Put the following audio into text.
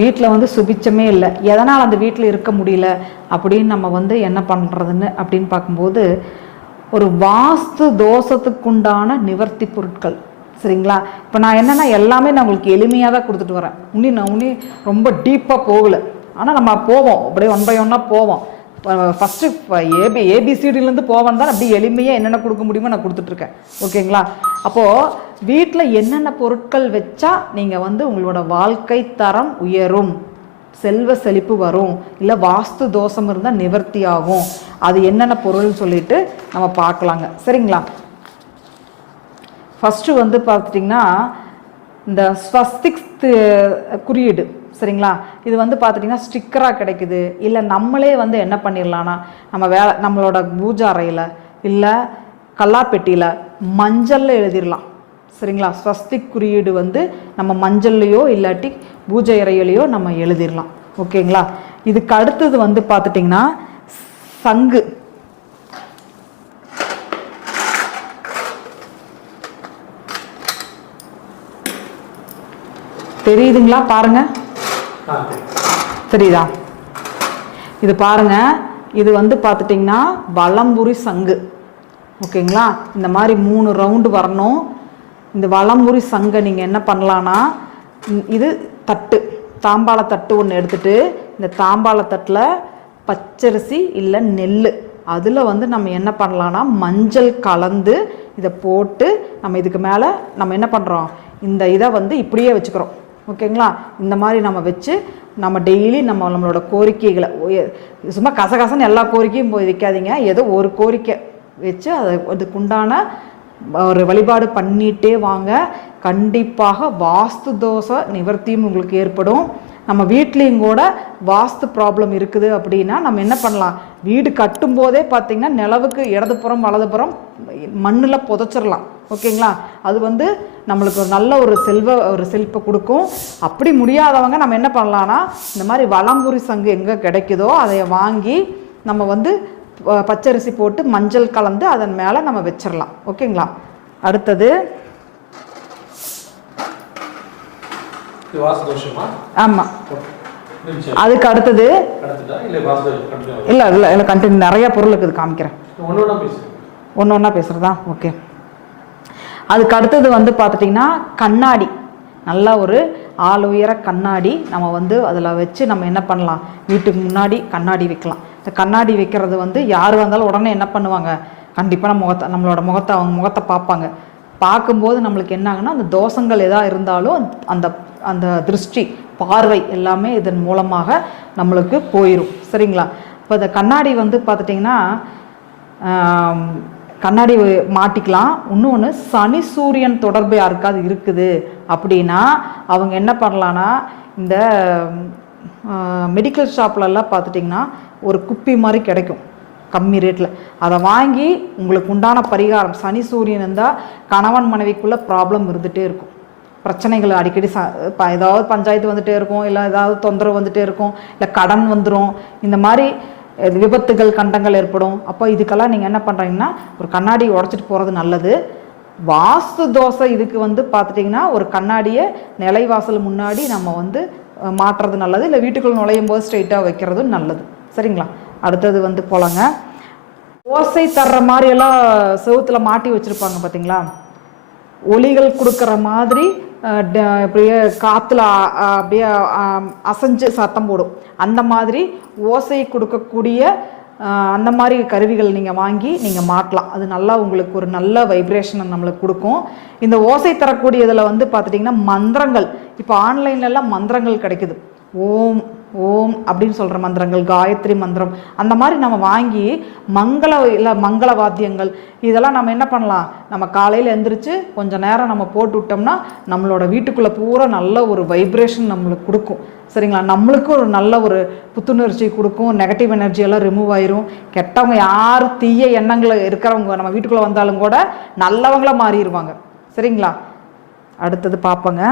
வீட்டில் வந்து சுபிச்சமே இல்லை. எதனால் அந்த வீட்டில் இருக்க முடியல? அப்படின்னு நம்ம வந்து என்ன பண்ணுறதுன்னு அப்படின்னு பார்க்கும்போது ஒரு வாஸ்து தோஷத்துக்குண்டான நிவர்த்தி பொருட்கள். சரிங்களா? இப்போ நான் என்னென்னா எல்லாமே நான் உங்களுக்கு எளிமையாக தான் கொடுத்துட்டு வரேன். உன்னி நான் உன்னி ரொம்ப டீப்பாக போகலை. ஆனால் நம்ம போவோம். அப்படியே ஒன் பை ஒன்னாக போவோம். ஃபஸ்ட்டு ஏபி ஏபிசிடிலேருந்து போவேன் தான் அப்படி எளிமையாக என்னென்ன கொடுக்க முடியுமோ நான் கொடுத்துட்ருக்கேன் ஓகேங்களா? அப்போது வீட்டில் என்னென்ன பொருட்கள் வச்சா நீங்கள் வந்து உங்களோட வாழ்க்கை தரம் உயரும். செல்வ செழிப்பு வரும். இல்லை வாஸ்து தோஷம் இருந்தால் நிவர்த்தி ஆகும். அது என்னென்ன பொருள்னு சொல்லிட்டு நம்ம பார்க்கலாங்க. சரிங்களா? ஃபஸ்ட்டு வந்து பார்த்துட்டிங்கன்னா இந்த ஸ்வஸ்திக்ஸ்து குறியீடு சரிங்களா? இது வந்து பார்த்துட்டிங்கன்னா ஸ்டிக்கராக கிடைக்குது. இல்லை நம்மளே வந்து என்ன பண்ணிடலான்னா நம்ம வேலை நம்மளோட பூஜை அறையில் இல்லை கல்லாப்பெட்டியில் மஞ்சளில் எழுதிடலாம் சரிங்களா? ஸ்வஸ்திக் குறியீடு வந்து நம்ம மஞ்சள்லையோ இல்லாட்டி பூஜை அறையிலையோ நம்ம எழுதிடலாம் ஓகேங்களா? இதுக்கு அடுத்தது வந்து பார்த்துட்டிங்கன்னா சங்கு. தெரியுதுங்களா? பாருங்க. தெரியுதா? இது பாருங்க. இது வந்து பார்த்துட்டிங்கன்னா வலம்புரி சங்கு. ஓகேங்களா? இந்த மாதிரி மூணு ரவுண்டு வரணும். இந்த வலம்புரி சங்கை நீங்கள் என்ன பண்ணலான்னா இது தட்டு. தாம்பாள தட்டு ஒன்று எடுத்துட்டு இந்த தாம்பாள தட்டில் பச்சரிசி இல்லை நெல் அதில் வந்து நம்ம என்ன பண்ணலான்னா மஞ்சள் கலந்து இதை போட்டு நம்ம இதுக்கு மேலே நம்ம என்ன பண்ணுறோம் இந்த இதை வந்து இப்படியே வச்சுக்கிறோம். ஓகேங்களா? இந்த மாதிரி நம்ம வச்சு நம்ம டெய்லி நம்ம நம்மளோட கோரிக்கைகளை சும்மா கசகசன்னு எல்லா கோரிக்கையும் போய் வைக்காதீங்க. ஏதோ ஒரு கோரிக்கை வச்சு அதை அதுக்குண்டான ஒரு வழிபாடு பண்ணிகிட்டே வாங்க. கண்டிப்பாக வாஸ்து தோசை நிவர்த்தியும் உங்களுக்கு ஏற்படும். நம்ம வீட்லேயும் கூட வாஸ்து ப்ராப்ளம் இருக்குது அப்படின்னா நம்ம என்ன பண்ணலாம்? வீடு கட்டும்போதே பார்த்திங்கன்னா நிலவுக்கு இடதுபுறம் வலதுபுறம் மண்ணில் புதைச்சிடலாம் ஓகேங்களா? அது வந்து நம்மளுக்கு ஒரு நல்ல ஒரு செல்வ ஒரு செழிப்பை கொடுக்கும். அப்படி முடியாதவங்க நம்ம என்ன பண்ணலான்னா இந்த மாதிரி வலம்புரி சங்கு எங்கே கிடைக்குதோ அதை வாங்கி நம்ம வந்து பச்சரிசி போட்டு மஞ்சள் கலந்து அதன் மேலே நம்ம வச்சிடலாம் ஓகேங்களா? அடுத்தது நிமிஷம். அதுக்கு அடுத்தது இல்லை இல்லை இல்லை கண்டினியூ நிறைய பொருள் இருக்குது காமிக்கிறேன். ஒன்று ஒன்றா பேசுகிறதா ஓகே. அதுக்கு அடுத்தது வந்து பார்த்துட்டிங்கன்னா கண்ணாடி. நல்ல ஒரு ஆள் உயர கண்ணாடி நம்ம வந்து அதில் வச்சு நம்ம என்ன பண்ணலாம்? வீட்டுக்கு முன்னாடி கண்ணாடி வைக்கலாம். இந்த கண்ணாடி வைக்கிறது வந்து யார் வந்தாலும் உடனே என்ன பண்ணுவாங்க? கண்டிப்பாக நம்ம முகத்தை நம்மளோட முகத்தை அவங்க முகத்தை பார்ப்பாங்க. பார்க்கும்போது நம்மளுக்கு என்ன அந்த தோஷங்கள் எதா இருந்தாலும் அந்த அந்த திருஷ்டி பார்வை எல்லாமே இதன் மூலமாக நம்மளுக்கு போயிடும் சரிங்களா? இப்போ இந்த கண்ணாடி வந்து பார்த்துட்டிங்கன்னா கண்ணாடி மாட்டிக்கலாம். இன்னொன்று சனி சூரியன் தொடர்பு யாருக்காவது இருக்குது அப்படின்னா அவங்க என்ன பண்ணலான்னா இந்த மெடிக்கல் ஷாப்லலாம் பார்த்துட்டிங்கன்னா ஒரு குப்பி மாதிரி கிடைக்கும் கம்மி ரேட்டில் அதை வாங்கி உங்களுக்கு உண்டான பரிகாரம் சனி சூரியன் இருந்தால் கணவன் மனைவிக்குள்ளே ப்ராப்ளம் இருந்துகிட்டே இருக்கும். பிரச்சனைகள் அடிக்கடி ச இப்போ ஏதாவது பஞ்சாயத்து வந்துகிட்டே இருக்கும் இல்லை ஏதாவது தொந்தரவு வந்துகிட்டே இருக்கும் இல்லை கடன் வந்துடும் இந்த மாதிரி விபத்துகள் கண்டங்கள் ஏற்படும். அப்போ இதுக்கெல்லாம் நீங்கள் என்ன பண்ணுறீங்கன்னா ஒரு கண்ணாடி உடச்சிட்டு போகிறது நல்லது. வாஸ்து தோசை இதுக்கு வந்து பார்த்துட்டிங்கன்னா ஒரு கண்ணாடியை நிலைவாசல் முன்னாடி நம்ம வந்து மாற்றுறது மாட்டுறது நல்லது இல்லை வீட்டுக்குள்ள நுழையும் போது ஸ்ட்ரெயிட்டாக வைக்கிறதும் நல்லது. சரிங்களா? அடுத்தது வந்து போலாங்க. ஓசை தர்ற மாதிரி எல்லாம் செவுத்துல மாட்டி வச்சுருப்பாங்க பார்த்தீங்களா ஒலிகள் கொடுக்குற மாதிரி அப்படியே காற்றுல அப்படியே அசைஞ்சு சத்தம் போடும். அந்த மாதிரி ஓசை கொடுக்கக்கூடிய அந்த மாதிரி கருவிகள் நீங்கள் வாங்கி நீங்கள் மாட்டலாம் அது நல்லா உங்களுக்கு ஒரு நல்ல வைப்ரேஷனை நம்மளுக்கு கொடுக்கும். இந்த ஓசை தரக்கூடியதில் வந்து பார்த்துட்டிங்கன்னா மந்திரங்கள். இப்போ ஆன்லைன்லலாம் மந்திரங்கள் கிடைக்குது. ஓம் ஓம் அப்படின்னு சொல்கிற மந்திரங்கள் காயத்ரி மந்திரம். அந்த மாதிரி நம்ம வாங்கி மங்கள இல்லை மங்கள வாத்தியங்கள் இதெல்லாம் நம்ம என்ன பண்ணலாம்? நம்ம காலையில் எழுந்திரிச்சு கொஞ்சம் நேரம் நம்ம போட்டு விட்டோம்னா நம்மளோட வீட்டுக்குள்ளே பூரா நல்ல ஒரு வைப்ரேஷன் நம்மளுக்கு கொடுக்கும். சரிங்களா? நம்மளுக்கும் ஒரு நல்ல ஒரு புத்துணர்ச்சி கொடுக்கும். நெகட்டிவ் எனர்ஜி எல்லாம் ரிமூவ் ஆயிரும். கெட்டவங்க யார் தீய எண்ணங்களை இருக்கிறவங்க நம்ம வீட்டுக்குள்ளே வந்தாலும் கூட நல்லவங்களா மாறிடுவாங்க சரிங்களா? அடுத்தது பார்ப்போங்க.